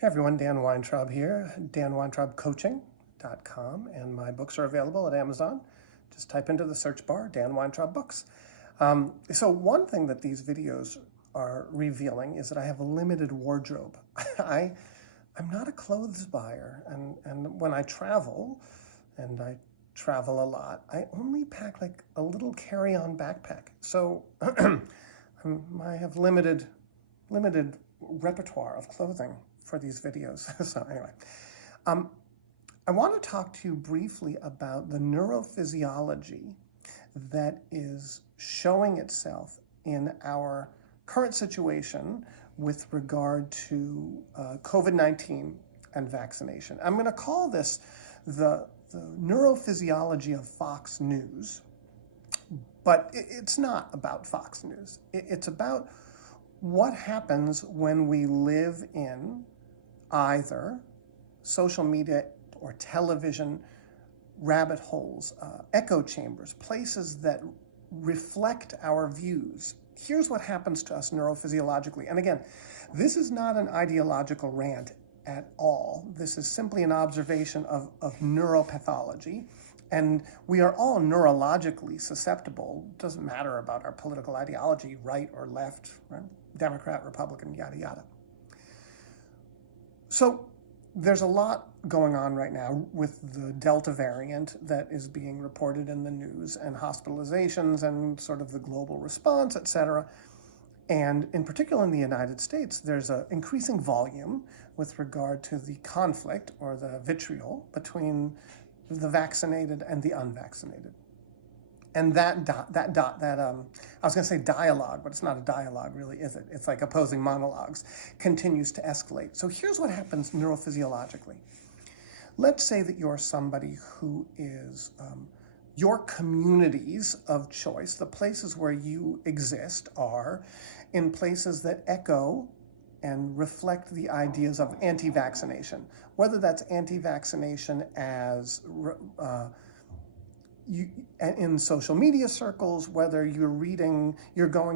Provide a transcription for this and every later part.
Hey everyone, Dan Weintraub here, danweintraubcoaching.com, and my books are available at Amazon. Just type into the search bar, Dan Weintraub Books. So one thing that these videos are revealing is that I have a limited wardrobe. I'm not a clothes buyer, and when I travel, and I travel a lot, I only pack like a little carry-on backpack. So I have limited repertoire of clothing for these videos. So anyway, I want to talk to you briefly about the neurophysiology that is showing itself in our current situation with regard to COVID-19 and vaccination. I'm going to call this the neurophysiology of FOX News, but it's not about FOX News. It's about what happens when we live in either social media or television rabbit holes, echo chambers, places that reflect our views. Here's what happens to us neurophysiologically. And again, this is not an ideological rant at all. This is simply an observation of neuropathology. And we are all neurologically susceptible. It doesn't matter about our political ideology, right or left, right? Democrat, Republican, yada, yada. So there's a lot going on right now with the Delta variant that is being reported in the news, and hospitalizations and sort of the global response, et cetera. And in particular in the United States, there's an increasing volume with regard to the conflict or the vitriol between the vaccinated and the unvaccinated. And I was going to say dialogue, but it's not a dialogue really, is it? It's like opposing monologues, continues to escalate. So here's what happens neurophysiologically. Let's say that you're somebody who is, your communities of choice, the places where you exist, are in places that echo and reflect the ideas of anti-vaccination, whether that's anti-vaccination as in social media circles, whether you're going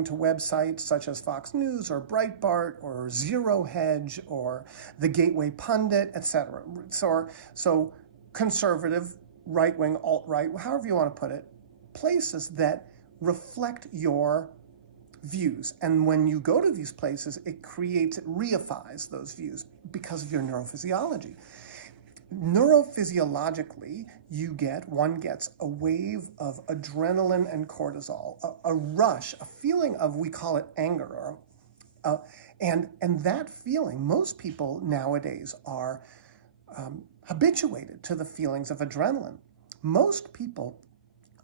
to websites such as Fox News or Breitbart or Zero Hedge or the Gateway Pundit, etc. So conservative, right-wing, alt-right, however you want to put it, places that reflect your views. And when you go to these places, it reifies those views because of your neurophysiology. Neurophysiologically, one gets a wave of adrenaline and cortisol, a rush, a feeling of, we call it anger, and that feeling, most people nowadays are habituated to the feelings of adrenaline. Most people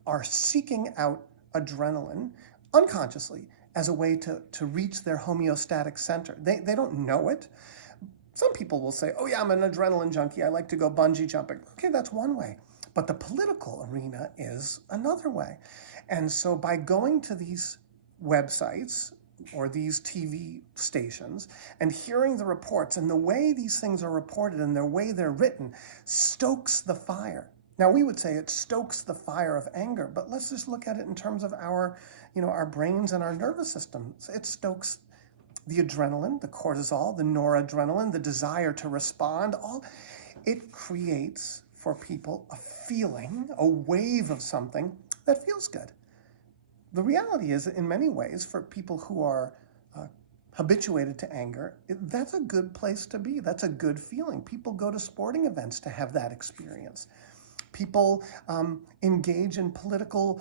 are seeking out adrenaline unconsciously as a way to reach their homeostatic center. They don't know it. Some people will say, oh yeah, I'm an adrenaline junkie. I like to go bungee jumping. Okay, that's one way. But the political arena is another way. And so by going to these websites or these TV stations and hearing the reports and the way these things are reported and the way they're written stokes the fire. Now we would say it stokes the fire of anger, but let's just look at it in terms of our brains and our nervous systems. It stokes the adrenaline, the cortisol, the noradrenaline, the desire to respond, it creates for people a feeling, a wave of something that feels good. The reality is, in many ways, for people who are habituated to anger, that's a good place to be. That's a good feeling. People go to sporting events to have that experience. People engage in political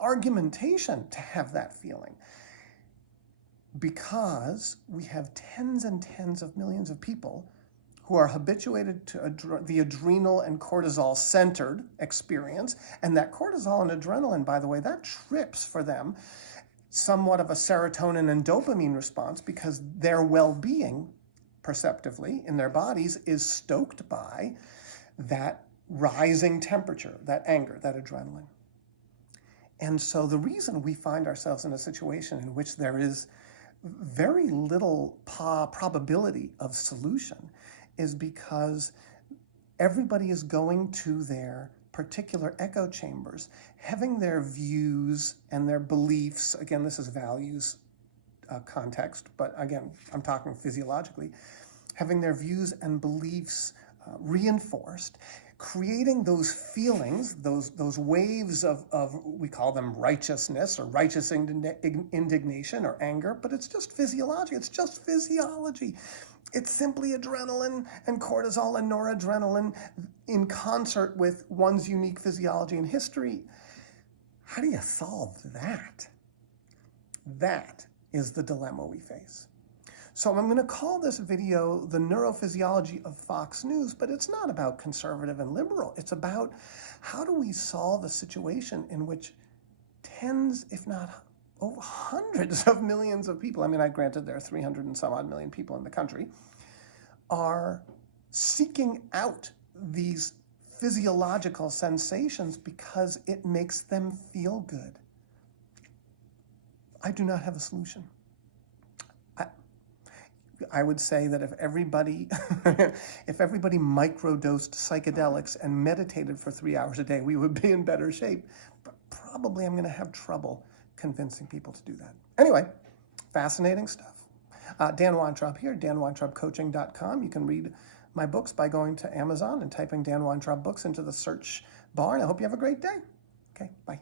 argumentation to have that feeling. Because we have tens and tens of millions of people who are habituated to the adrenal and cortisol-centered experience, and that cortisol and adrenaline, by the way, that trips for them somewhat of a serotonin and dopamine response because their well-being, perceptively, in their bodies is stoked by that rising temperature, that anger, that adrenaline. And so the reason we find ourselves in a situation in which there is very little probability of solution is because everybody is going to their particular echo chambers, having their views and their beliefs, again, this is values context, but again, I'm talking physiologically, having their views and beliefs reinforced, creating those feelings, those waves of, we call them righteousness or righteous indignation or anger, but it's just physiology. It's just physiology. It's simply adrenaline and cortisol and noradrenaline in concert with one's unique physiology and history. How do you solve that? That is the dilemma we face. So I'm going to call this video the Neuro-physiology of FOX News, but it's not about conservative and liberal. It's about how do we solve a situation in which tens, if not over hundreds of millions of people, I mean, granted there are 300 and some odd million people in the country, are seeking out these physiological sensations because it makes them feel good. I do not have a solution. I would say that if everybody microdosed psychedelics and meditated for 3 hours a day, we would be in better shape. But probably I'm going to have trouble convincing people to do that. Anyway, fascinating stuff. Dan Weintraub here, danweintraubcoaching.com. You can read my books by going to Amazon and typing Dan Weintraub books into the search bar. And I hope you have a great day. Okay, bye.